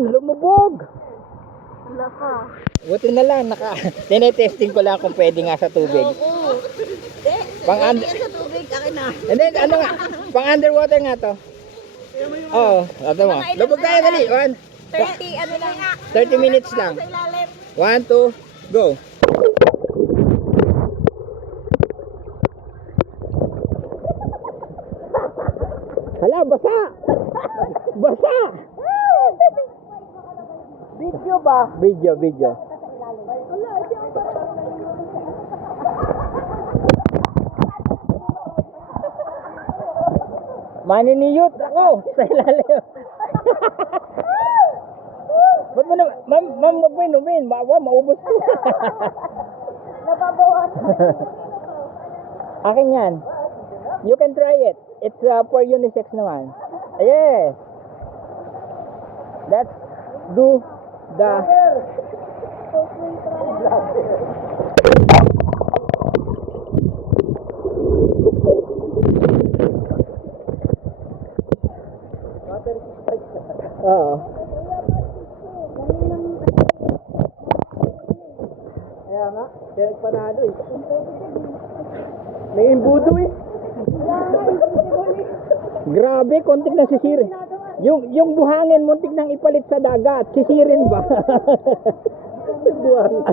Lumubog. Wala ka. Buti na lang, tinetesting ko lang kung pwede nga sa tubig. Oo. Hindi. Pang Pwede yan sa tubig. Akin na. And then, ano nga, pang underwater nga to. Oo, ito mo. Lubog tayo, dali. 30, ano lang. 30 minutes lang. Sa ilalim. 1, 2, go. Hala, basa! Basa! Video ba? Video, video. Maniniyot ako sa ilalim. Ba't mo na, ma'am, wag mo inumin. Maubos ko. Nababawan. Akin yan. You can try it. It's for unisex naman. Yes. Let's do the... Oo. Kaya nga, kaya nagpanalo eh. May imbudo eh. Grabe, kontik na sisirin. Yung buhangin, muntik nang ipalit sa dagat. Sisirin ba? Buhangin.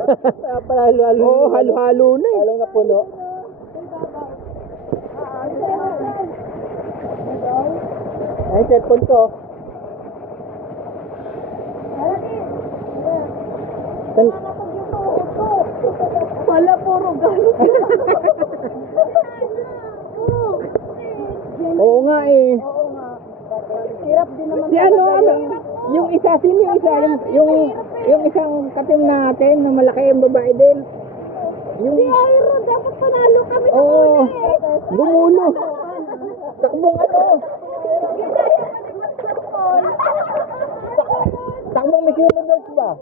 Halo-halo. Oo, halo-halo na eh. Halong na puno. Ay, cellphone ko. Wala, puro galo. Oo nga eh. Hirap din naman. Si ano, yung isa, sino yung isa? Yung isang katim natin, na malaki yung babae din. Yung... Si Iron, dapat panalo kami. Oo, gumulo. Takbong ano? Takbong Miss Universe ba?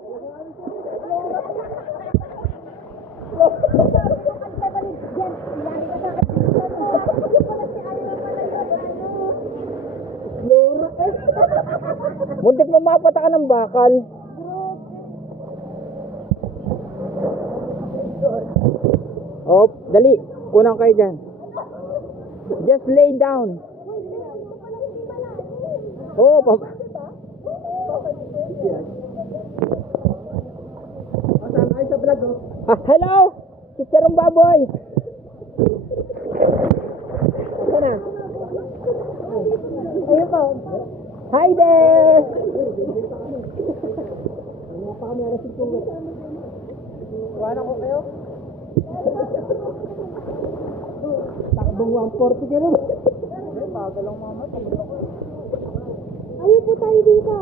Muntik mo mapataka ng bakal. Oh, dali. Kunang kayo dyan. Just lay down. Oh, hello? Chicharong baboy. Asa na? Ayun po. Hi there! Iwanan ko kayo? Takbong 140 ka rin. Bagal lang mamatay. Ayun po tayo dito.